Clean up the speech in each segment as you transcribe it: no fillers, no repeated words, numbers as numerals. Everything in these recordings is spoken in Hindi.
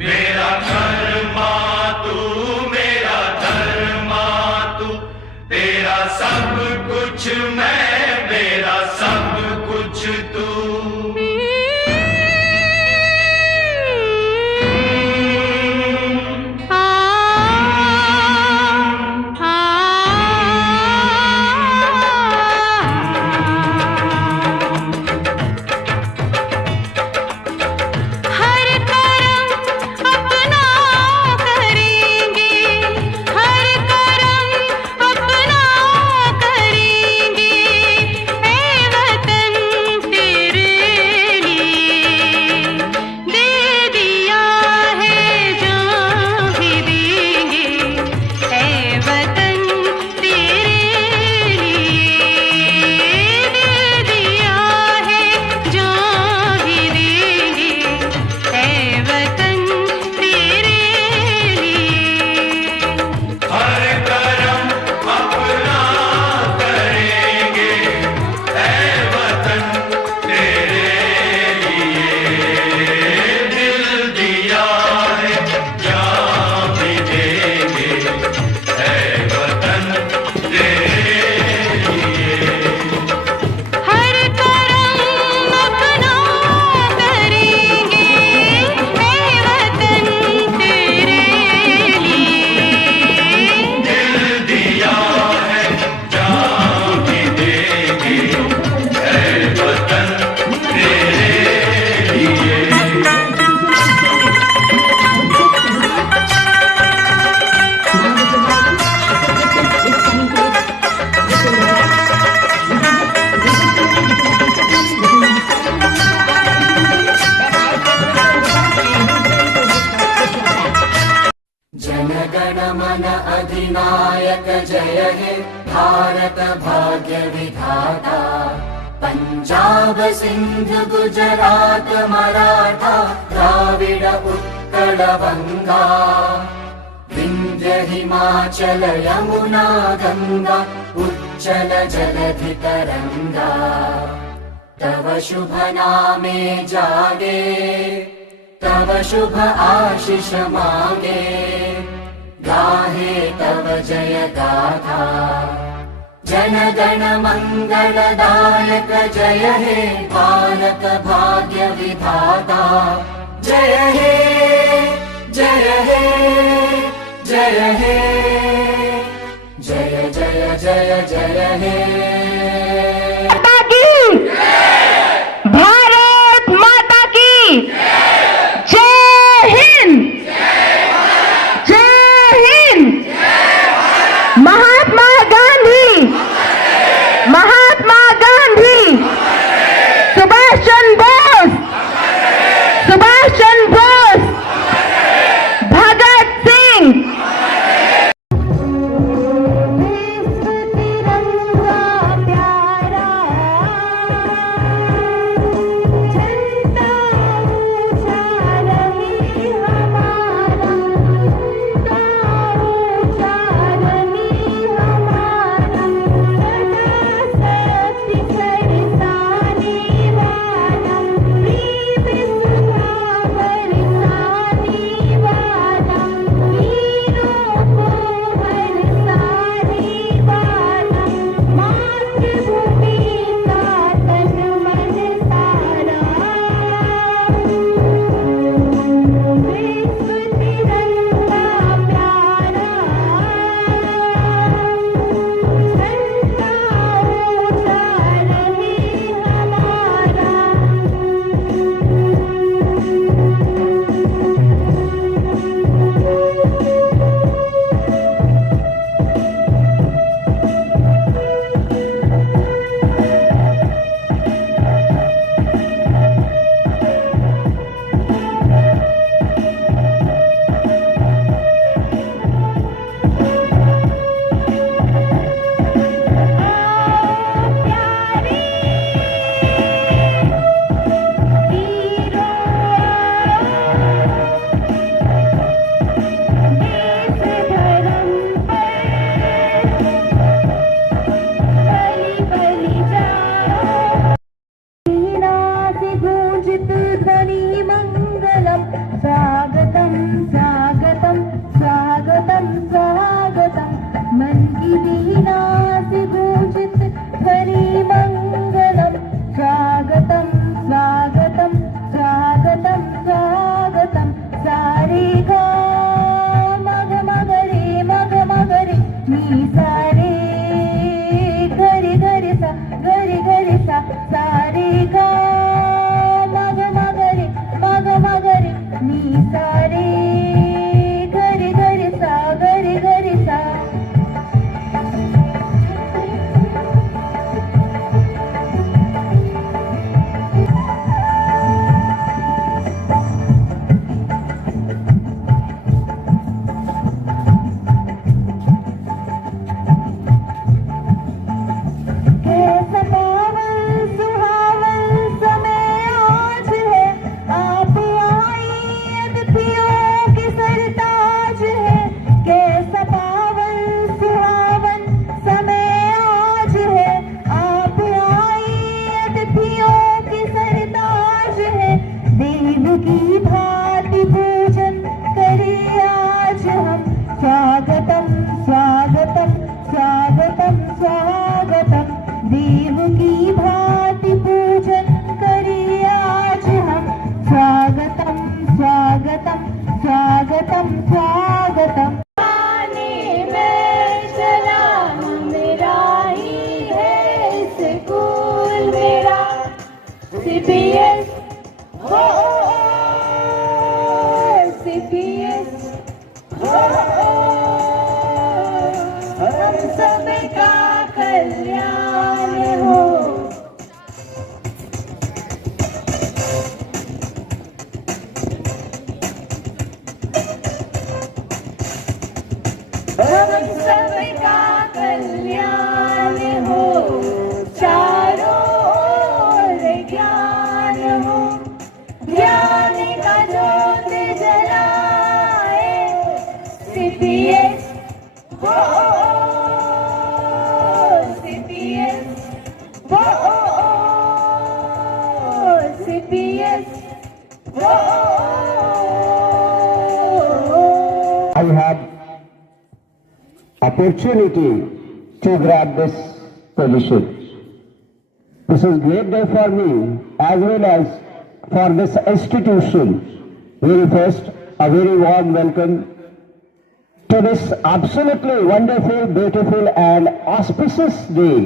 मेरा धर्मा तू, मेरा धर्मा तू, तेरा सब कुछ मैं, मेरा सब कुछ तू। जनगणमन अधिनायक जय हे भारत भाग्य विधाता। पंजाब सिंध गुजरात मराठा द्राविड उत्कल बंगा, विंध्य हिमाचल यमुना गंगा उच्चल जलधि तरंगा। तव शुभ नामे जागे, तव शुभ आशीष मांगे, गाहे तव जय गाथा। जन गण मंगलदायक जय हे भारत भाग्य विधाता। जय हे जय हे जय हे, जय जय जय जय हे। भारत माता की जय हिंद, जय हिंद। महात्मा गांधी, महात्मा गांधी, सुभाष चंद्र बोस, सुभाष चंद्र बोस, भगत सिंह। वीणासिगूजित ध्वनिमङ्गलम् स्वागतं स्वागतं स्वागतं स्वागतं सारिगा मग मगरे मी सारे गरि गरि सा सारिगा मग मगरे मी सारे गरि गरि सा कैसा पावन सुहावन समय आज है, आप आई अतिथियों की सरताज है। कैसा पावन सुहावन समय आज है, आप आई अतिथियों की सरताज है। देव की भांति पूजन करिए आज हम, स्वागतम स्वागतम स्वागतम स्वागतम। देव की भांति पूजन करिए आज हम, स्वागतम स्वागतम स्वागतम स्वागतम। आने में सलाम मेरा ही है स्कूल मेरा, CBS हो CBS हो, हम सबका कल्याण हो। हम सबका कल्याण हो, चारों ओर ज्ञान हो। ज्ञान का ज्योत जलाए CBS हो CBS हो CBS हो। I have opportunity to grab this position. This is great day for me as well as for this institution. Very first, a very warm welcome to this absolutely wonderful, beautiful and auspicious day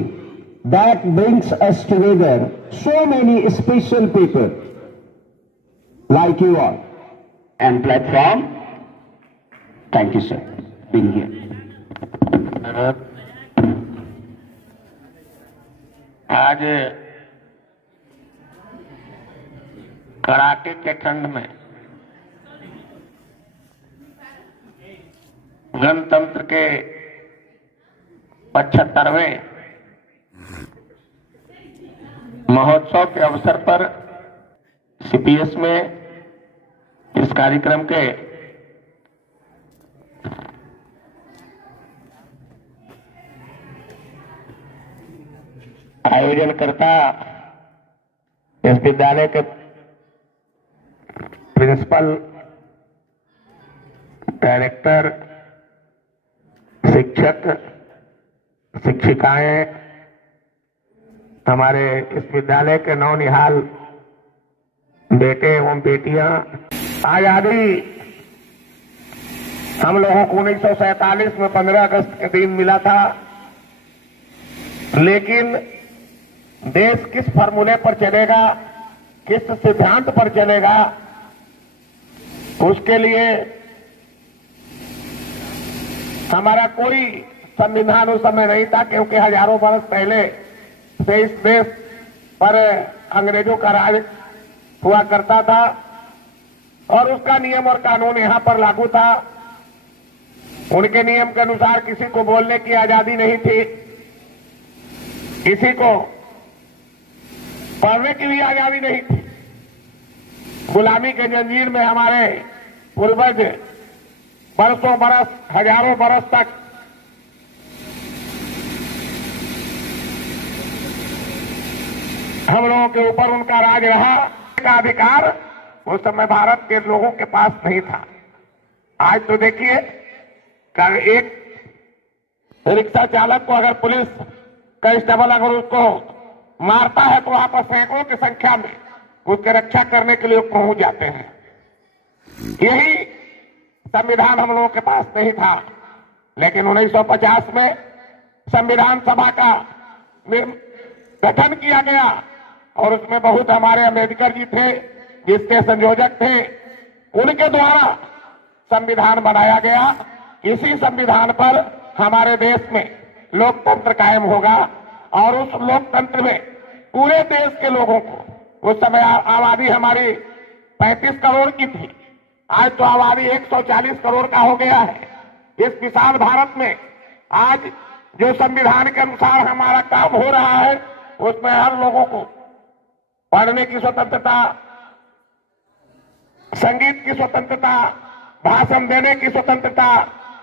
that brings us together so many special people like you all. And platform, thank you sir, being here. आज कड़ाके के ठंड में गणतंत्र के 75वें महोत्सव के अवसर पर CPS में इस कार्यक्रम के आयोजनकर्ता इस विद्यालय के प्रिंसिपल, डायरेक्टर, शिक्षक, शिक्षिकाएं, हमारे इस विद्यालय के नौनिहाल बेटे एवं बेटियां। आजादी हम लोगों को 1947 में 15 अगस्त के दिन मिला था, लेकिन देश किस फार्मूले पर चलेगा, किस सिद्धांत पर चलेगा, उसके लिए हमारा कोई संविधान उस समय नहीं था, क्योंकि हजारों वर्ष पहले से इस देश पर अंग्रेजों का राज हुआ करता था और उसका नियम और कानून यहां पर लागू था। उनके नियम के अनुसार किसी को बोलने की आजादी नहीं थी, किसी को पढ़ने की भी आजादी नहीं थी। गुलामी के जंजीर में हमारे पूर्वज बरसों बरस, हजारों बरस तक हम लोगों के ऊपर उनका राज रहा। का अधिकार उस समय भारत के लोगों के पास नहीं था। आज तो देखिए, एक रिक्शा चालक को अगर पुलिस कांस्टेबल अगर उसको मारता है तो वहां पर सैकड़ों की संख्या में उसकी रक्षा करने के लिए पहुंच जाते हैं। यही संविधान हम लोगों के पास नहीं था, लेकिन 1950 में संविधान सभा का गठन किया गया और उसमें बहुत हमारे अम्बेडकर जी थे जिसके संयोजक थे, उनके द्वारा संविधान बनाया गया। इसी संविधान पर हमारे देश में लोकतंत्र कायम होगा और उस लोकतंत्र में पूरे देश के लोगों को, उस समय आबादी हमारी 35 करोड़ की थी, आज तो आबादी 140 करोड़ का हो गया है। इस विशाल भारत में आज जो संविधान के अनुसार हमारा काम हो रहा है उसमें हर लोगों को पढ़ने की स्वतंत्रता, संगीत की स्वतंत्रता, भाषण देने की स्वतंत्रता,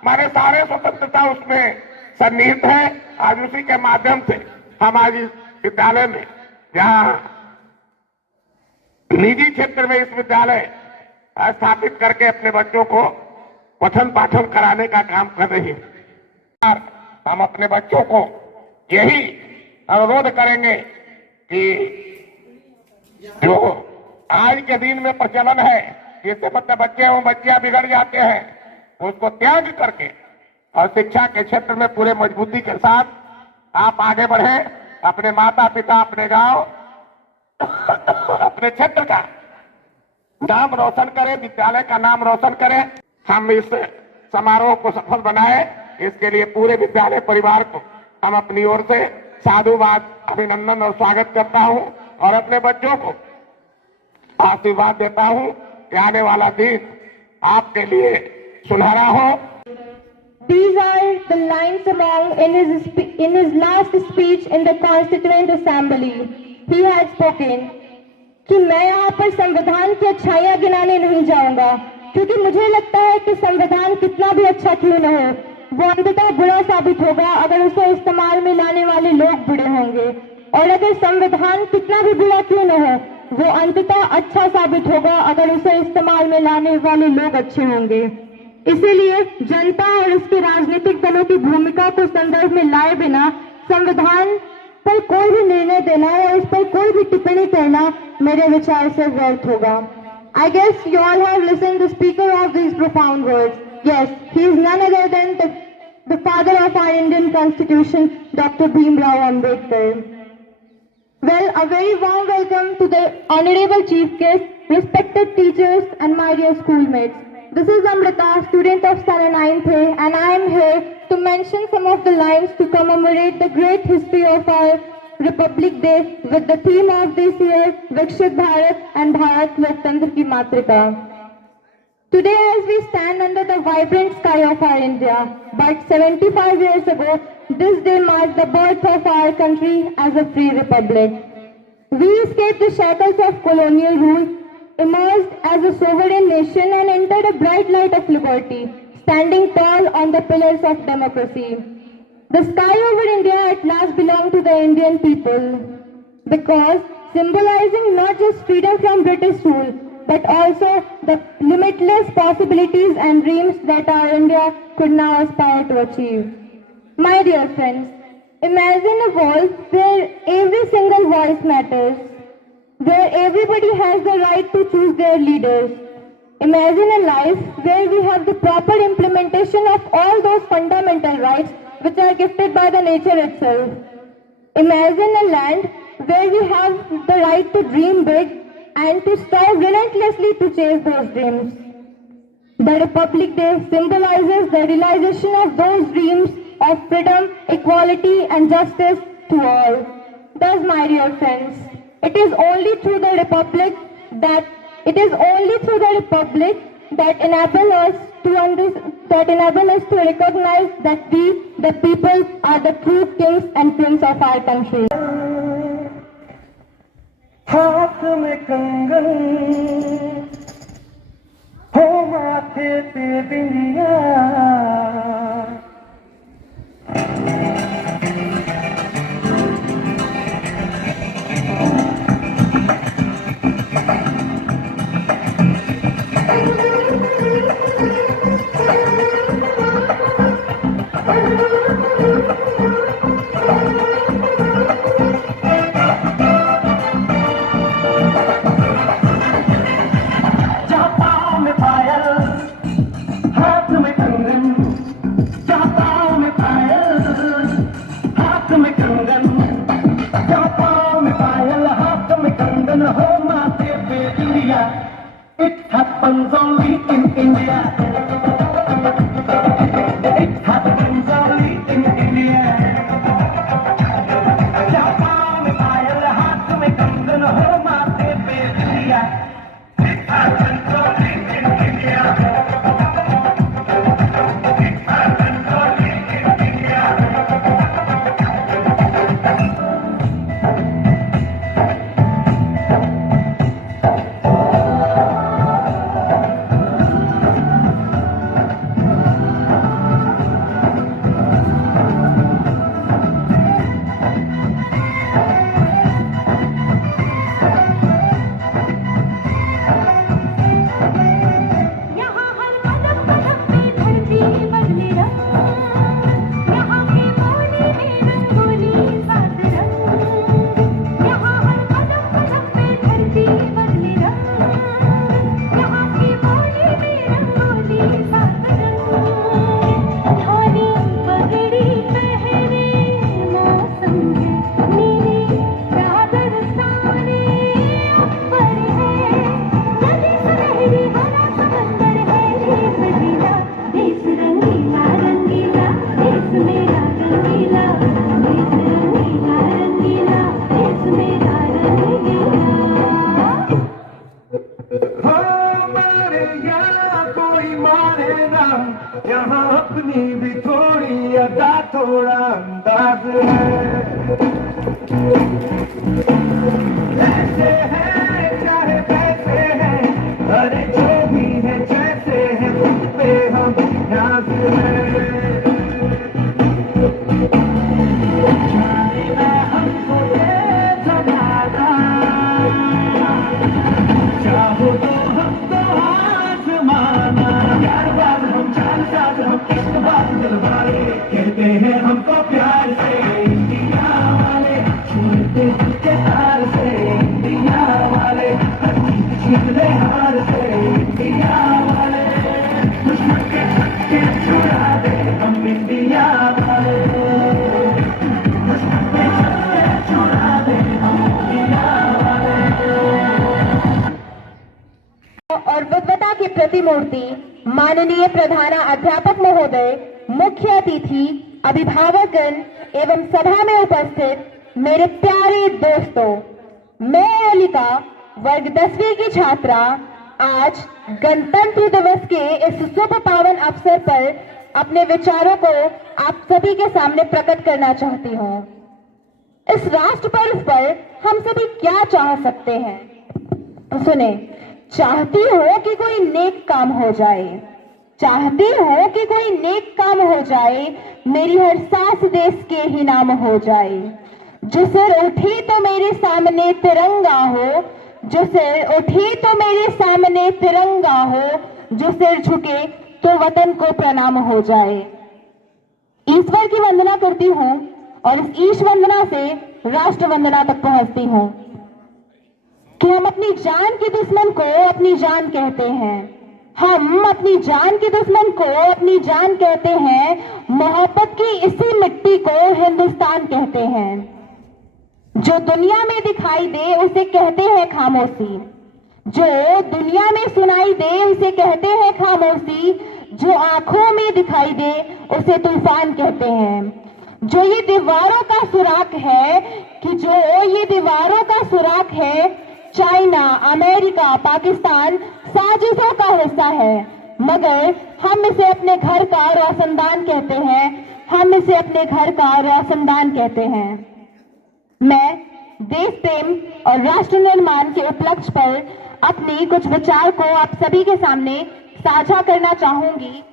हमारे सारे स्वतंत्रता उसमें सन्निहित है। आज उसी के माध्यम से हम आज इस विद्यालय में, जहां निजी क्षेत्र में इस विद्यालय स्थापित करके अपने बच्चों को पठन पाठन कराने का काम कर रही है। हम अपने बच्चों को यही अनुरोध करेंगे कि जो आज के दिन में प्रचलन है जिससे बच्चे एवं बच्चियां बिगड़ जाते हैं, उसको त्याग करके और शिक्षा के क्षेत्र में पूरे मजबूती के साथ आप आगे बढ़ें, अपने माता पिता, अपने गांव, अपने क्षेत्र का नाम रोशन करें, विद्यालय का नाम रोशन करें। हम इस समारोह को सफल बनाए, इसके लिए पूरे विद्यालय परिवार को हम अपनी ओर से साधुवाद, अभिनंदन और स्वागत करता हूं और अपने बच्चों को आशीर्वाद देता हूं कि आने वाला दिन आपके लिए सुनहरा हो। These are the lines among in his last speech in the Constituent Assembly. He had spoken कि मैं यहाँ पर संविधान की अच्छाइयाँ गिनाने नहीं जाऊंगा, क्योंकि मुझे लगता है कि संविधान कितना भी अच्छा क्यों न हो, वो अंततः बुरा साबित होगा अगर उसे इस्तेमाल में लाने वाले लोग बुरे होंगे, और अगर संविधान कितना भी बुरा क्यों न हो, वो अंततः अच्छा साबित होगा अगर उसे इस्तेमाल में लाने वाले लोग अच्छे होंगे। इसीलिए जनता और उसके राजनीतिक दलों की भूमिका को संदर्भ में लाए बिना संविधान पर कोई भी निर्णय देना या उस पर कोई भी टिप्पणी करना मेरे विचार से व्यर्थ होगा। I guess you all have listened the speaker of these profound words. Yes, he is none other than the father of our Indian Constitution, Dr. Bhimrao Ambedkar. Well, a very warm welcome to the honorable chief guest, respected teachers and my dear schoolmates. This is Amrita, student of Standard 9th A, and I am here to mention some of the lines to commemorate the great history of our Republic Day with the theme of this year, Vikshit Bharat and Bharat Loktantra Ki Matrika. Today, as we stand under the vibrant sky of our India, but 75 years ago, this day marked the birth of our country as a free republic. We escaped the shackles of colonial rule, emerged as a sovereign nation and entered a bright light of liberty, standing tall on the pillars of democracy. The sky over India at last belonged to the Indian people, because symbolizing not just freedom from British rule, but also the limitless possibilities and dreams that our India could now aspire to achieve. My dear friends, imagine a world where every single voice matters, where everybody has the right to choose their leaders. Imagine a life where we have the proper implementation of all those fundamental rights which are gifted by the nature itself. Imagine a land where we have the right to dream big and to strive relentlessly to chase those dreams. The Republic Day symbolizes the realization of those dreams of freedom, equality and justice to all. Thus, my dear friends, it is only through the Republic that enable us to recognize that we, the people, are the true kings and queens of our country. हाथ में कंगन हो माथे पे बिंदिया, कंगन हो माथे पे India, it happens only in India. It happens only in India. Japan में पायल, हाथ में कंगन हो माथे पे India, it happens only in India. It happens only in India. यहाँ हर कदम कदम पे धरती बदले रंग, यहाँ की बोली में रंगोली सात रंग, यहाँ हर कदम कदम पे धरती बदले रंग, यहाँ की बोली में रंगोली सात रंग। थारी पगड़ी पहने मौसम है, मेरे चादर सारे ऊपर है, नदी सुनहरी भरा समंदर है, देश रंगीला रंगीला, देश मेरा रंगीला, देश रंगीला रंगीला, देश मेरा रंगीला। हो मारे यहाँ कोई मारे ना, यहाँ अपनी भी थोड़ी अदा थोड़ा अंदाज है। ऐसे हैं चाहे कैसे हैं, अरे जो भी है जैसे है उन पे हम नाज है। जाने ना हमको ये जमाना, चाहो तो हमको आजमाना। प्यार बाज हम जान साज हम इश्क बाज दिल वाले, कहते हैं हमको प्यार से इंडिया वाले, छूटे के हार से इंडिया वाले, छीन ले हार से इंडिया वाले, दुश्मन के छक्के छुड़ा दे हम इंडिया वाले, दुश्मन के छक्के छुड़ा दे हम इंडिया वाले। और विद्वता की प्रतिमूर्ति माननीय प्रधान अध्यापक महोदय, मुख्य अतिथि, अभिभावकगण एवं सभा में उपस्थित मेरे प्यारे दोस्तों, मैं अलिका वर्ग 10वीं की छात्रा आज गणतंत्र दिवस के इस शुभ पावन अवसर पर अपने विचारों को आप सभी के सामने प्रकट करना चाहती हूँ। इस राष्ट्र पर्व पर हम सभी क्या चाह सकते हैं? तो सुने, चाहती हो कि कोई नेक काम हो जाए, चाहती हो कि कोई नेक काम हो जाए, मेरी हर सांस देश के ही नाम हो जाए। जो सिर उठी तो मेरे सामने तिरंगा हो, जो सिर उठी तो मेरे सामने तिरंगा हो, जो सिर झुके तो वतन को प्रणाम हो जाए। ईश्वर की वंदना करती हूँ और इस ईश वंदना से राष्ट्र वंदना तक पहुंचती हूँ कि हम अपनी जान के दुश्मन को अपनी जान कहते हैं, हम अपनी जान के दुश्मन को अपनी जान कहते हैं, मोहब्बत की इसी मिट्टी को हिंदुस्तान कहते हैं। जो दुनिया में दिखाई दे उसे कहते हैं खामोशी, जो दुनिया में सुनाई दे उसे कहते हैं खामोशी, जो आंखों में दिखाई दे उसे तूफान कहते हैं। जो ये दीवारों का सुराख है कि जो ये दीवारों का सुराख है, चाइना, अमेरिका, पाकिस्तान साजिशों का हिस्सा है, मगर हम इसे अपने घर का रोशनदान कहते हैं, हम इसे अपने घर का रोशनदान कहते हैं। मैं देश प्रेम और राष्ट्र निर्माण के उपलक्ष्य पर अपनी कुछ विचार को आप सभी के सामने साझा करना चाहूंगी।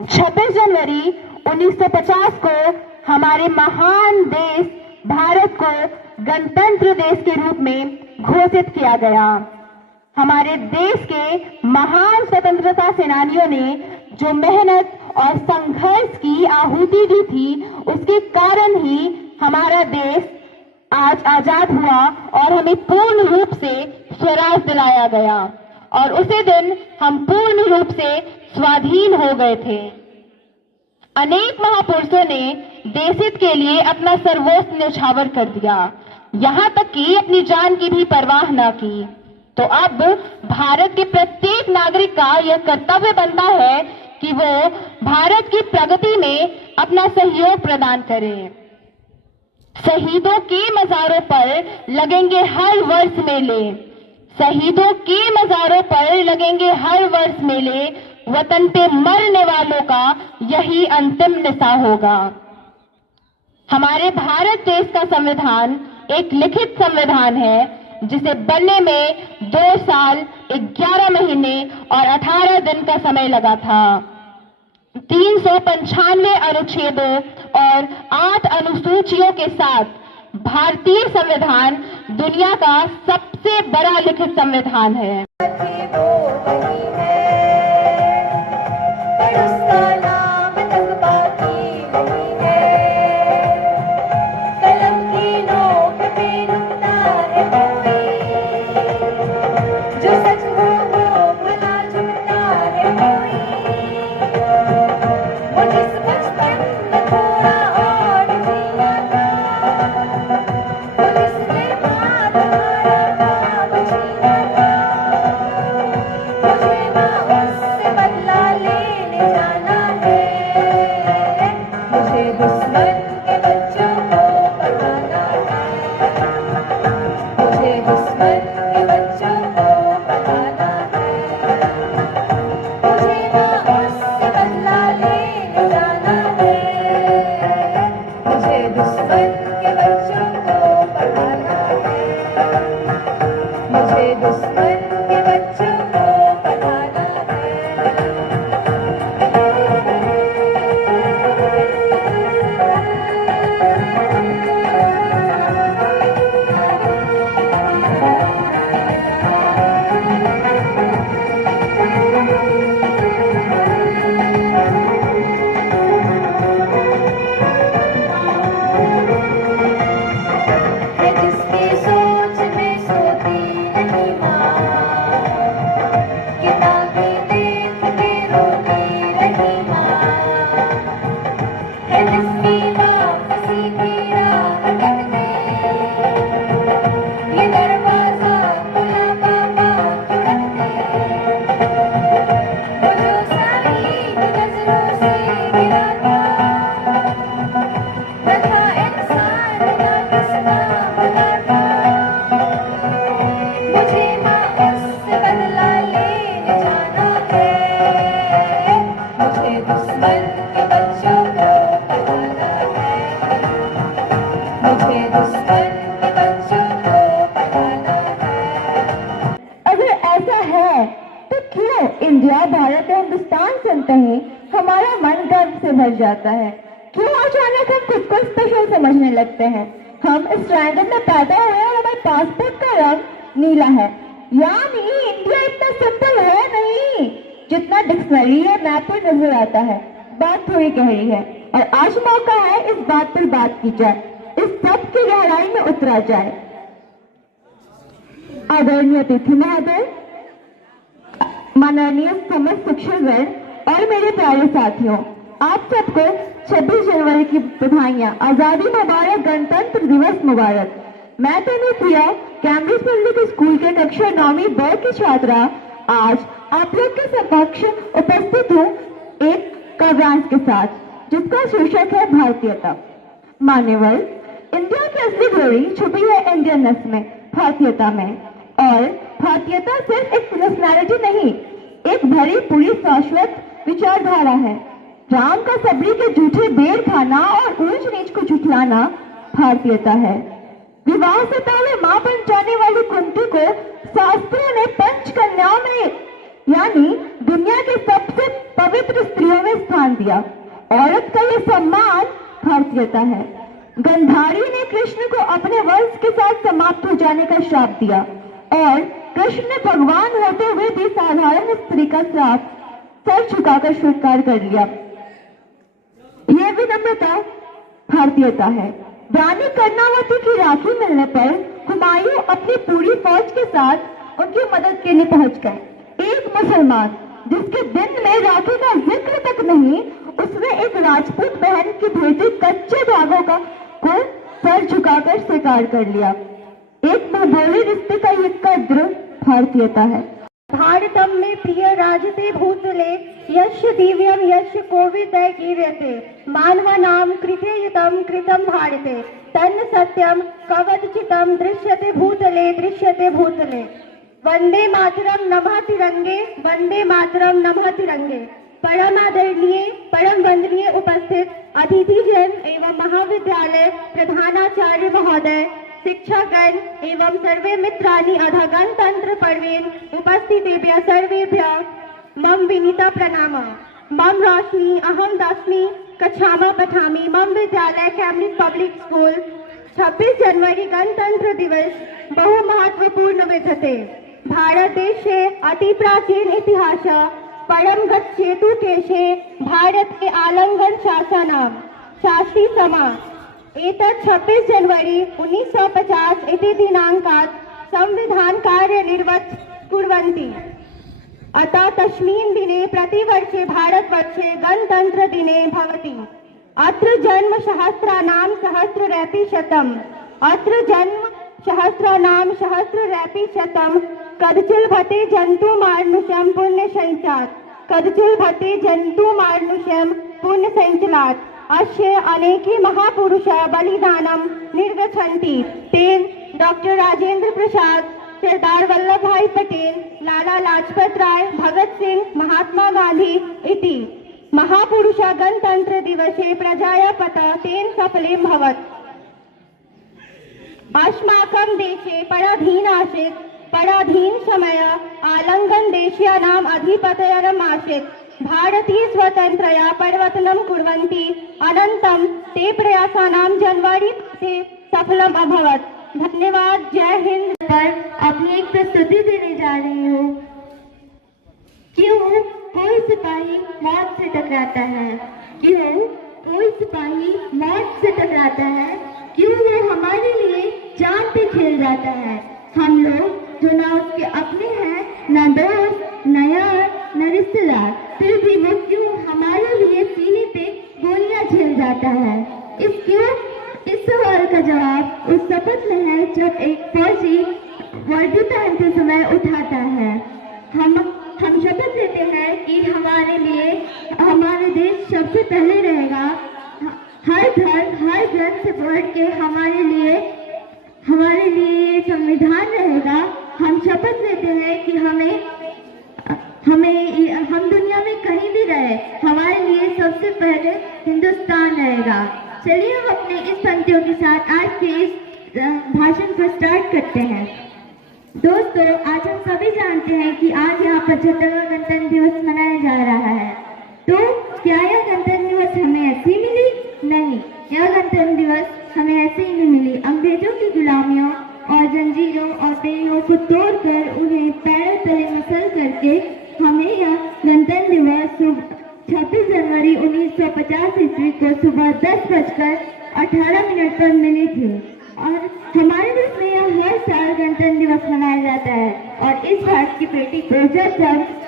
26 जनवरी 1950 को हमारे महान देश भारत को गणतंत्र देश के रूप में घोषित किया गया। हमारे देश के महान स्वतंत्रता सेनानियों ने जो मेहनत और संघर्ष की आहुति दी थी, उसके कारण ही हमारा देश आज आजाद हुआ और हमें पूर्ण रूप से स्वराज दिलाया गया और उसी दिन हम पूर्ण रूप से स्वाधीन हो गए थे। अनेक महापुरुषों ने देश हित के लिए अपना सर्वोच्च न्यौछावर कर दिया, यहाँ तक कि अपनी जान की भी परवाह न की। तो अब भारत के प्रत्येक नागरिक का यह कर्तव्य बनता है कि वो भारत की प्रगति में अपना सहयोग प्रदान करे। शहीदों के मजारों पर लगेंगे हर वर्ष मेले, शहीदों के मजारों पर लगेंगे हर वर्ष मेले, वतन पे मरने वालों का यही अंतिम निशा होगा। हमारे भारत देश का संविधान एक लिखित संविधान है जिसे बनने में 2 साल 11 महीने और 18 दिन का समय लगा था। 395 अनुच्छेदों और 8 अनुसूचियों के साथ भारतीय संविधान दुनिया का सबसे बड़ा लिखित संविधान है। इंडिया, भारत और हिंदुस्तान सुनते ही हमारा मन गर्व से भर जाता है। क्यों अचानक हम खुद को स्पेशल समझने लगते हैं? हम इस ट्रायंगल में पैदा हुए और हमारे पासपोर्ट का रंग नीला है, यानी इंडिया इतना सिंपल है नहीं जितना डिक्शनरी या मैप पर नजर आता है। बात थोड़ी गहरी है और आज मौका है इस बात पर बात की जाए, इस सब की गहराई में उतरा जाए। आदरणीय अतिथि महोदय, माननीय समस्त शिक्षकगण और मेरे प्यारे साथियों, आप सबको 26 जनवरी की बधाइयाँ, आजादी मुबारक, गणतंत्र दिवस मुबारक। मैं तनु प्रिया, कैम्ब्रिज पब्लिक स्कूल के कक्षा 9वीं ब की छात्रा, आज आप लोग के समक्ष उपस्थित हूँ एक काव्यांश के साथ, जिसका शीर्षक है भारतीयता। मान्यवर, इंडिया की असली ग्लोरी छुपी है इंडियननेस में, भारतीयता में। और भारतीयता सिर्फ एक नेशनैलिटी नहीं, एक भरी पूरी शाश्वत विचारधारा है। राम का सबरी के झूठे बेर खाना और ऊंच नीच को झुठलाना भारतीयता है। विवाह से पहले मां बन जाने वाली कुंती को शास्त्रों ने पंच कन्याओं में यानी दुनिया के सबसे पवित्र स्त्रियों में स्थान दिया। औरत का यह सम्मान भारतीयता है। गंधारी ने कृष्ण को अपने वंश के साथ समाप्त हो जाने का श्राप दिया और कृष्ण ने भगवान होते हुए भी साधारण स्त्री का श्राप सर झुकाकर स्वीकार कर लिया। यह विनम्रता भारतीयता है। रानी कर्णावती की राखी मिलने पर हुमायूं अपनी पूरी फौज के साथ उनकी मदद के लिए पहुंच गए। एक मुसलमान जिसके दिन में राखी का जिक्र तक नहीं, उसने एक राजपूत बहन की भेजे कच्चे धागों को सर झुकाकर स्वीकार कर लिया। एक में बोले रिश्ते का ये कद्र भारतीयता है। भारतम में प्रिय राजते भूतले यस्य दिव्यम यस्य कोविदय कीर्यते मानवानाम कृतेयतम कृतम भारते तन्न सत्यम कवचितम दृश्यते भूतले वंदे मातरम नमः तिरंगे वंदे मातरम नमः तिरंगे। परम आदरणीय परम वंदनीय उपस्थित अतिथि जन एवं महाविद्यालय प्रधानाचार्य महोदय, शिक्षकगण एवं सर्वे मित्राणि अध गणतंत्र पर्वेन उपस्थितेभ्यः सर्वेभ्यः मम विनीता प्रणाम। मम रोशनी अहम 10वीं कक्षामा पठामि। मम विद्यालय कैम्ब्रिज पब्लिक स्कूल। 26 जनवरी गणतंत्र दिवस बहु महत्वपूर्ण विधते। भारत देशे अति प्राचीन इतिहास परम गच्छेतु केशे भारत के आलंगन शास्त्री समा एतत् 26 जनवरी 1950 इति दिनाङ्कात् संविधान कार्य कुर्वन्ति। अतः तस्मिन् दिने प्रतिवर्षे भारतवर्षे गणतंत्र दिने भवति। अत्र जन्म सहस्राणां सहस्ररपि शतम् अत्र जन्म सहस्राणां सहस्ररपि शतम् कदचिल्भते जन्तुमानुषं पुण्यसञ्चात् कदचिल्भते जन्तुमानुषं पुण्यसञ्चलात् अस्य अनेके महापुरुषाः बलिदानं निर्गच्छन्ति। तेन डॉक्टर राजेंद्र प्रसाद, सरदार वल्लभ भाई पटेल, लाला लाजपत राय, भगत सिंह, महात्मा गांधी इति महापुरुषाः गणतंत्र दिवसे प्रजाया पतः तेन सफलं भवत्। अस्माकं देशे पराधीन समय आलंगन देशीयानाम् अधिपतयम् आसीत्। भारतीय स्वतंत्रया परिवर्तनं कुर्वन्ति अनन्तं ते प्रयासानां जनवरी से सफलम अभवत्। धन्यवाद। जय हिंद। पर अपनी एक प्रस्तुति देने जा रही हूँ। क्यों कोई सिपाही मौत से टकराता है? क्यों कोई सिपाही मौत से टकराता है? क्यों वो हमारे लिए जान पे खेल जाता है? हम लोग जो ना उसके अपने हैं, ना दोस्त, न यार, न रिश्तेदार, फिर भी वो क्यों हमारे लिए सीने पे गोलियां झेल जाता है? इस सवाल का जवाब उस शपथ में है जब एक फौजी वर्दी पहनते समय उठाता है। हम शपथ लेते हैं कि हमारे लिए हमारा देश सबसे पहले रहेगा। हर धर्म हर ग्रंथ से बढ़ के हमारे लिए संविधान रहेगा। हम शपथ लेते हैं कि हम दुनिया में कहीं भी रहे, हमारे लिए सबसे पहले हिंदुस्तान रहेगा। चलिए हम अपने इस पंक्तियों के साथ आज के इस भाषण को स्टार्ट करते हैं। दोस्तों, आज हम सभी जानते हैं कि आज यहाँ 75वां गणतंत्र दिवस मनाया जा रहा है। तो क्या यह गणतंत्र दिवस हमें ऐसे ही मिली? नहीं, यह गणतंत्र दिवस हमें ऐसे ही नहीं मिली। अंग्रेजों की गुलामियों और जंजीरों और बेड़ियों को तोड़कर उन्हें पैरों तले मसल करके हमें यह गणतंत्र दिवस 26 जनवरी 1950 ईस्वी को सुबह 10:18 पर मिली थी। और हमारे देश में यह हर साल गणतंत्र दिवस मनाया जाता है। और इस बात की पेटी को जब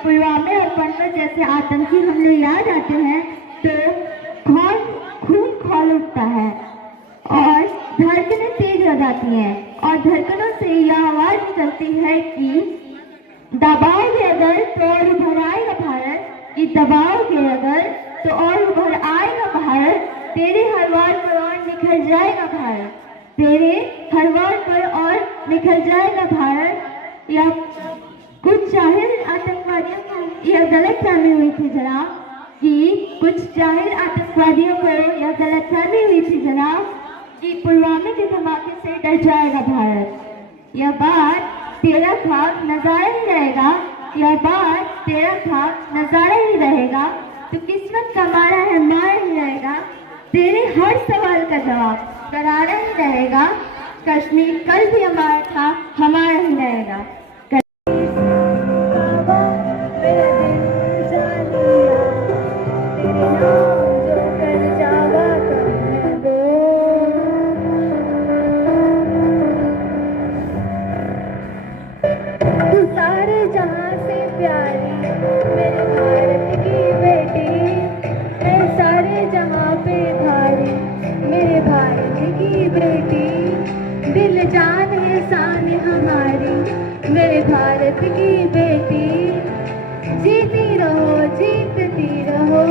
पुलवामा और पनवेल जैसे आतंकी हमले याद आते हैं तो खून खौल उठता है और धड़कनें तेज हो जाती हैं और धड़कनों से यह आवाज निकलती है कि दबाओगे अगर तो और उभर आएगा भारत, कि दबाओगे अगर तो और उभर आएगा भारत, तेरे हर वार पर और निखर जाएगा भारत, तेरे हर वार पर और निखर जाएगा भारत। या कुछ जाहिर आतंकवादियों को यह गलतफहमी हुई थी जनाब कि कि पुलवामा के धमाके से डर जाएगा भारत। यह बात तेरा खाक नजारा ही रहेगा, यह बात तेरा खाक नजारा ही रहेगा, तो किस्मत का मारा है मार ही रहेगा, तेरे हर सवाल का जवाब करारा ही रहेगा, कश्मीर कल भी हमारा था हमारा ही रहेगा। सारे जहां से प्यारी मेरे भारत की बेटी, मैं सारे जहां पे भारी मेरे भारत की बेटी, दिल जान है शान हमारी, मेरे भारत की बेटी, जीती रहो जीतती रहो।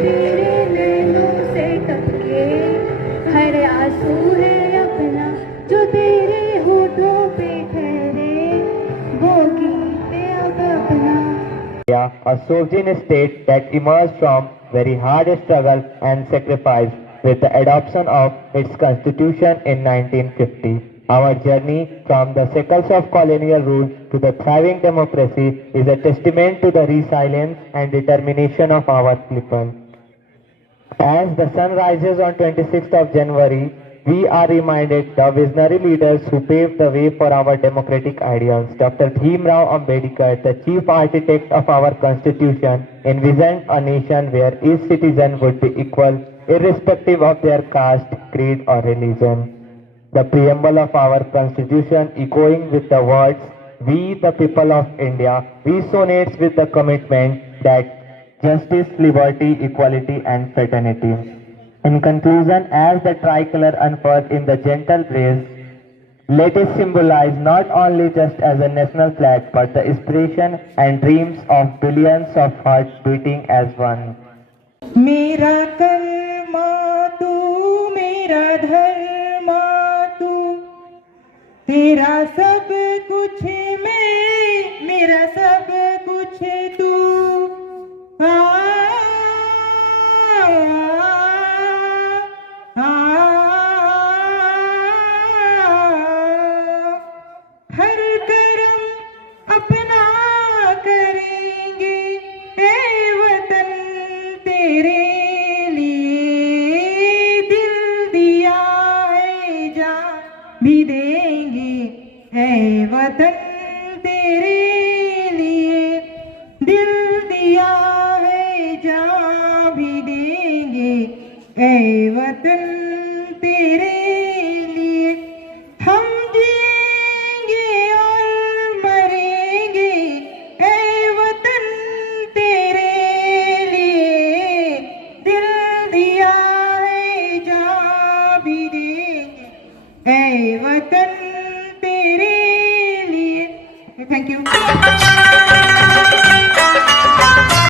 तेरे नैनों से टपके हर आंसू है अपना, जो तेरे होठों पे ठहरे वो गीत है अब अपना। India, a sovereign state that emerged from very hard struggle and sacrifice with the adoption of its constitution in 1950. Our journey from the shackles of colonial rule to the thriving democracy is a testament to the resilience and determination of our people. As the sun rises on 26th of January, we are reminded the visionary leaders who paved the way for our democratic ideals. Dr. Bhim Rao Ambedkar, the chief architect of our constitution, envisioned a nation where each citizen would be equal, irrespective of their caste, creed or religion. The preamble of our constitution, echoing with the words, "We the people of India," resonates with the commitment that justice, liberty, equality and fraternity. In conclusion, as the tricolor unfurls in the gentle breeze, let it symbolize not only just as a national flag but the inspiration and dreams of billions of hearts beating as one. मेरा कर्मा तू, मेरा धर्मा तू, तेरा सब कुछ मैं, मेरा सब कुछ तू। हर कर्म अपना करेंगे ए वतन तेरे लिए, दिल दिया है जान भी देंगे ए वतन तेरे लिए, दिल दिया है जान भी देंगे ए वतन तेरे लिए। हम जिएंगे और मरेंगे ए वतन तेरे लिए, दिल दिया है जान भी देंगे ए वतन तेरे लिए। Thank you.